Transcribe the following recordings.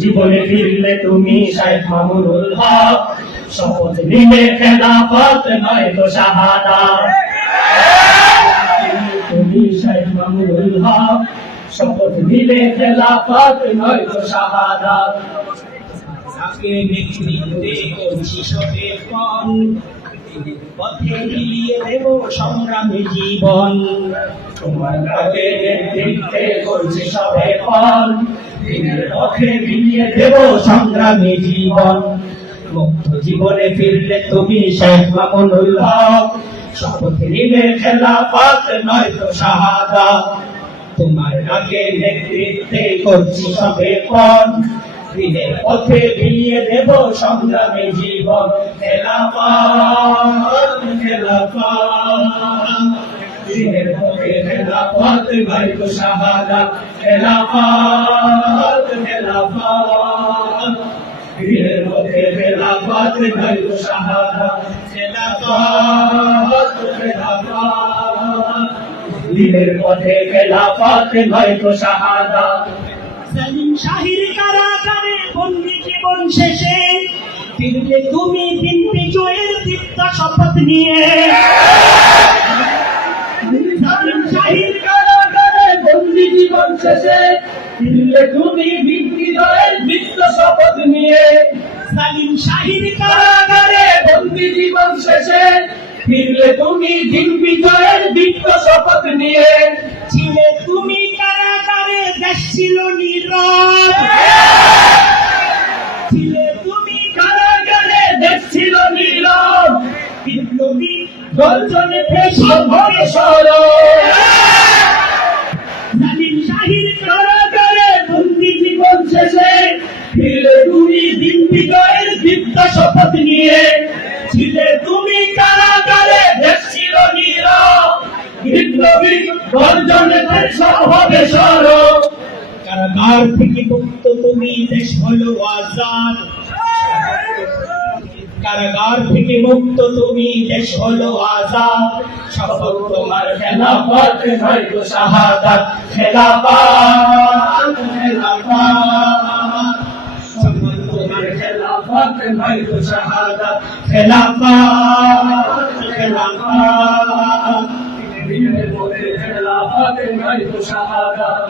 জীবনে ফিরলে তুমি শাইখ মামুনুল হক, শপথ নিলে খেলাফত নয়তো শাহাদাত। তুমি শাইখ মামুনুল হক, শপথ নিলে খেলাফত নয়তো শাহাদাত। তাকে নেতৃত্বে করছি সচেতন, পথে মিলিয়ে দেব সংগ্রামী জীবন। তোমার তাকে নেতৃত্বে করছি সচেতন, দিনের পথে মিলিয়ে দেব সংগ্রামী জীবন। মুক্ত জীবনে ফিরলে তুমি শাইখ মামুনুল হক, শপথ নিলে খেলাফত নয়তো শাহাদাত। তোমার তাকে নেতৃত্বে করছি সচেতন, দিনের পথে বিলিয়ে দেব সংগ্রামী জীবন। খেলাফত খেলাফত, দিনের পথে খেলাফত নয়তো শাহাদাত। খেলাফত খেলাফত, দিনের পথে খেলাফত নয়তো শাহাদাত। খেলাফত খেলাফত, দিনের পথে খেলাফত নয়তো শাহাদাত। সেলিম শাহির কারাগারে বন্দী জীবন শেষে ফিরলে তুমি দিন বিজয়ের দীপ্ত শপথ নিয়ে। সেলিম শাহির কারাগারে বন্দী জীবন শেষে ফিরলে তুমি দিন বিজয়ের দীপ্ত শপথ নিয়ে। সেলিম শাহির কারাগারে বন্দী জীবন শেষে ফিরলে তুমি দিন বিজয়ের দীপ্ত শপথ নিয়ে। ছিলে তুমি কারাগারে, দেশ ছিল নীরব। ছিলে তুমি কারাগারে, দেশ ছিল নীরব। বিপ্লবী গর্জনে ফেসব হবে সরব। সেলিম শাহির কারাগারে বন্দী জীবন শেষে ফিরলে তুমি দিন বিজয়ের দীপ্ত শপথ নিয়ে। ছিলে তুমি কারাগারে, দেশ ছিল নীরব। বিপ্লবী গর্জনে ফেসব হবে সরব। কারাগার থেকে মুক্ত তুমি, দেশ হলো আজাদ। কারাগার থেকে মুক্ত তুমি, দেশ হলো আজাদ। শপথ তোমার খেলাফত নয়তো শাহাদাত। খেলাফত খেলাফত, শপথ তোমার খেলাফত নয়তো শাহাদাত। খেলাফত খেলাফত, দিনের পথে খেলাফত নয়তো শাহাদাত।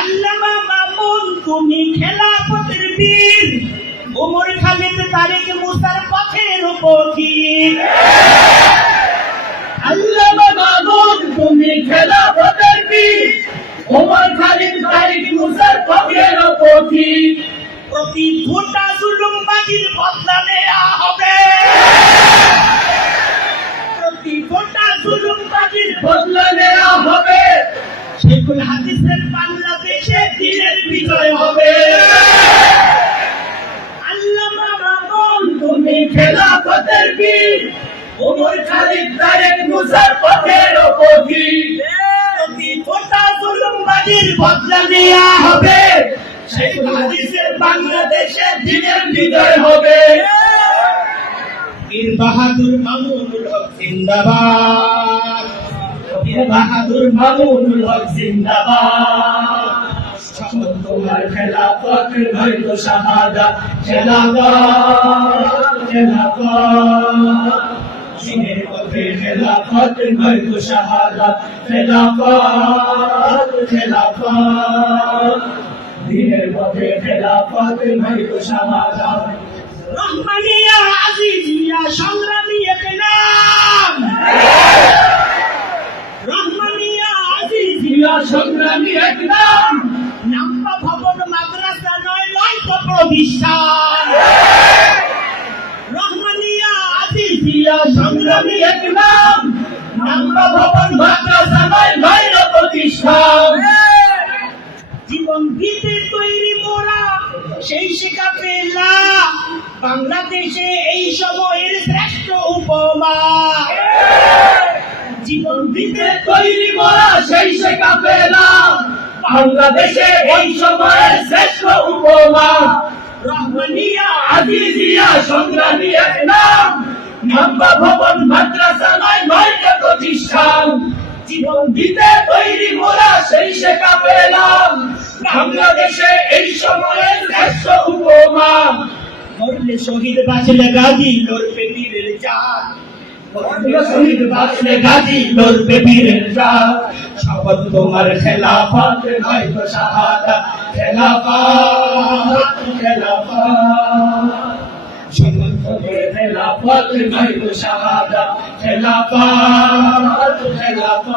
আল্লামা মামুন তুমি খেলাফতের বীর, ওমর খালিদ তারিক মুসার পথের পথিক। আল্লামা মামুন তুমি খেলাফতের বীর, ওমর খালিদ তারিক মুসার পথের পথিক। প্রতি ফোঁটা জুলুমবাজির বদলা নেয়া হবে। প্রতি ফোঁটা জুলুমবাজির বদলা নেওয়া হবে। শেখুল হাদিসের বাংলাদেশে দিনের বিজয় হবে। আল্লামা মামুন তুমি খেলাফতের বীর, ওমর খালিদ তারিক মুসার পথের পথিক। প্রতি ফোঁটা জুলুমবাজির বদলা নেওয়া হবে। শেখুল হাদিসের বাংলাদেশে দিনের বিজয় হবে। বীর বাহাদুর মামুনুল হক জিন্দাবাদ। বীর বাহাদুর মামুনুল হক জিন্দাবাদ। শপথ তোমার খেলাফত নয়তো শাহাদাত। খেলাফত খেলাফত, দিনের পথে খেলাফত নয়তো শাহাদাত। খেলাফত খেলাফত, দিনের পথে খেলাফত নয়তো শাহাদাত। রহমানিয়া আজিজিয়া সংগ্রামী এক নাম। রহমানিয়া আজিজিয়া সংগ্রামী এক নাম। নাম্বা ভবন মাদ্রাসা নয়, লক্ষ প্রতিষ্ঠান। রহমানিয়া আজিজিয়া সংগ্রামী এক নাম। নাম্বা ভবন মাদ্রাসা নয়, লক্ষ প্রতিষ্ঠান। জীবন দিতে তৈরি মোরা সেই শিক্ষা পেলা, বাংলাদেশে এই সময়ের শ্রেষ্ঠ উপমা। জীবন দিতে তৈরি মোরা সেই সে কাফেলা, বাংলাদেশে এই সময়ের শ্রেষ্ঠ উপমা রহমানিয়া আজিজিয়া সংগ্রামী এক নাম নাম্বা ভবন মাদ্রাসা নয়টা প্রতিষ্ঠান জীবন দিতে তৈরি মোরা সেই শেখা পেলাম বাংলাদেশে এই সময়ের শ্রেষ্ঠ উপমা মরলে শহীদ বাঁচলে গাজী লড়বে বীরের জাত শহীদ বাঁচলে গাজী লড়বে বীরের জাত শপথ তোমার খেলাফত নয়তো শাহাদাত খেলাফত খেলাফত শপথ তোমার খেলাফত নয়তো শাহাদাত খেলাফত খেলাফত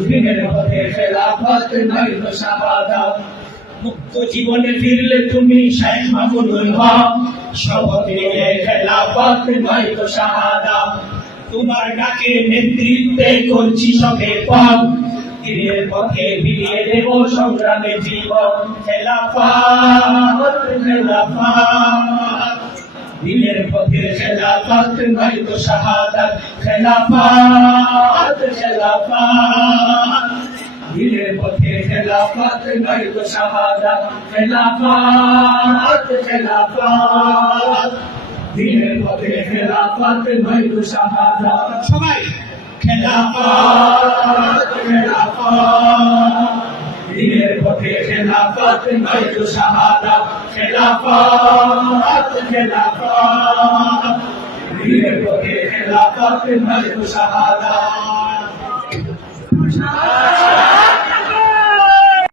দিনের পথে খেলাফত নয়তো শাহাদাত মুক্ত জীবনে ফিরলে তুমি শেখ মামুনুল হক শপথ নিয়ে খেলাফত নয়তো শাহাদাত তোমার ডাকে নেতৃত্বে করছি সবে পথ দিনের পথে বিলিয়ে দেব সংগ্রামে জীবন খেলাফত খেলাফত দিনের পথে খেলাফত নয়তো শাহাদাত খেলাফত খেলাফত দিনের পথে খেলাফত নয়তো শাহাদাত খেলাফত খেলাফত দিনের পথে খেলাফত নয়তো শাহাদাত সবাই খেলাফত খেলাফত দিনের পথে খেলাফত নয়তো শাহাদাত খেলাফত খেলাফত দিনের পথে খেলাফত নয়তো শাহাদাত